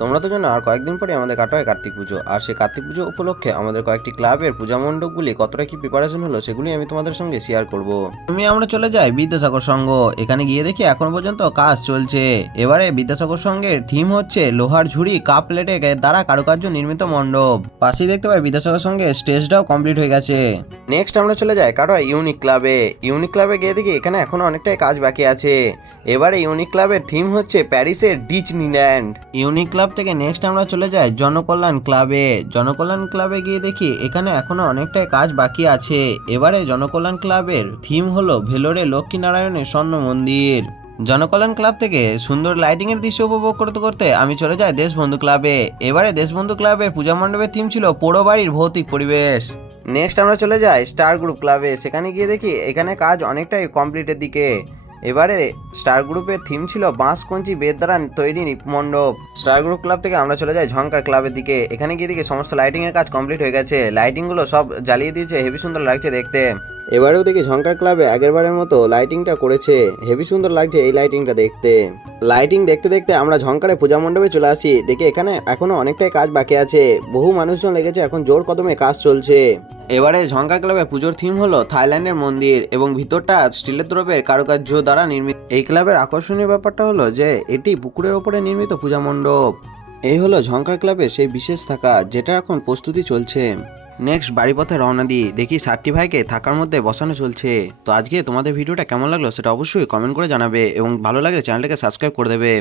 তোমরা তো জানো আর কয়েকদিন পরে আমাদের কাটোয় কার্তিক পুজো। আর সেই কার্তিক পুজো উপলক্ষে আমাদের কয়েকটি ক্লাবের পূজা মণ্ডপগুলি কতটা কি প্রিপারেশন হলো সেগুলি আমি তোমাদের সঙ্গে শেয়ার করব। তুমি আমরা চলে যাই বিদ্যাসাগর সংঘ এখানে গিয়ে দেখি এখনও পর্যন্ত কাজ চলছে। এবারে বিদ্যাসাগর সংঘের থিম হচ্ছে লোহার ঝুড়ি, কাপ প্লেটে দ্বারা কারুকার্য নির্মিত মণ্ডপ। পাশেই দেখতে পাই বিদ্যাসাগর সঙ্গে স্টেজটাও কমপ্লিট হয়ে গেছে। নেক্সট আমরা চলে যাই কাটোয়া ইউনিক ক্লাবে ইউনিক ক্লাবে গিয়ে দেখি এখানে এখনও অনেকটাই কাজ বাকি আছে। এবারে ইউনিক ক্লাবের থিম হচ্ছে প্যারিসের ডিজনিল্যান্ড ইউনিক ক্লাব থেকে নেক্সট আমরা চলে যাই জনকল্যাণ ক্লাবে। জনকল্যাণ ক্লাবে গিয়ে দেখি এখানে এখনও অনেকটাই কাজ বাকি আছে। এবারে জনকল্যাণ ক্লাবের থিম হলো ভেলোরে লক্ষ্মীনারায়ণের স্বর্ণ মন্দির। জনকল্যাণ ক্লাব থেকে সুন্দর লাইটিং এর দৃশ্য উপভোগ করতে করতে আমি চলে যাই দেশবন্ধু ক্লাবে। এবারে দেশবন্ধু ক্লাবের পূজা মণ্ডপের থিম ছিল পোড়ো বাড়ির ভৌতিক পরিবেশ। নেক্সট আমরা চলে যাই স্টার গ্রুপ ক্লাবে। সেখানে গিয়ে দেখি এখানে কাজ অনেকটাই কমপ্লিটের দিকে। এবারে স্টার গ্রুপের থিম ছিল বাঁশকঞ্চি বেদ দ্বারা তৈরি মণ্ডপ। স্টার গ্রুপ ক্লাব থেকে আমরা চলে যাই ঝঙ্কার ক্লাবের দিকে। এখানে গিয়ে দেখি সমস্ত লাইটিং এর কাজ কমপ্লিট হয়ে গেছে। লাইটিংগুলো সব জ্বালিয়ে দিয়েছে। হেভি সুন্দর লাগছে দেখতে। এবারেও দেখি ঝঙ্কার ক্লাবে আগেরবারের মতো লাইটিংটা করেছে। হেভি সুন্দর লাগছে এই লাইটিংটা দেখতে। লাইটিং দেখতে দেখতে আমরা ঝঙ্কারে পূজা মণ্ডপে চলে আসি। দেখি এখানে এখনও অনেকটাই কাজ বাকি আছে। বহু মানুষজন লেগেছে, এখন জোর কদমে কাজ চলছে। এবারে ঝঙ্কা ক্লাবে পুজোর থিম হলো থাইল্যান্ডের মন্দির এবং ভিতরটা স্টিলের দ্রব্যের কারুকার্য দ্বারা নির্মিত। এই ক্লাবের আকর্ষণীয় ব্যাপারটা হলো যে, এটি পুকুরের ওপরে নির্মিত পূজা মণ্ডপ। এই হলো ঝঙ্কার ক্লাবে সেই বিশেষ থাকা যেটা এখন প্রস্তুতি চলছে। নেক্সট বাড়ি পথে রওনা দিই, দেখি সাতটি ভাইকে থাকার মধ্যে বসানো চলছে। তো আজকে তোমাদের ভিডিওটা কেমন লাগল সেটা অবশ্যই কমেন্ট করে জানাবে এবং ভালো লাগলে চ্যানেলটাকে সাবস্ক্রাইব করে দেবে।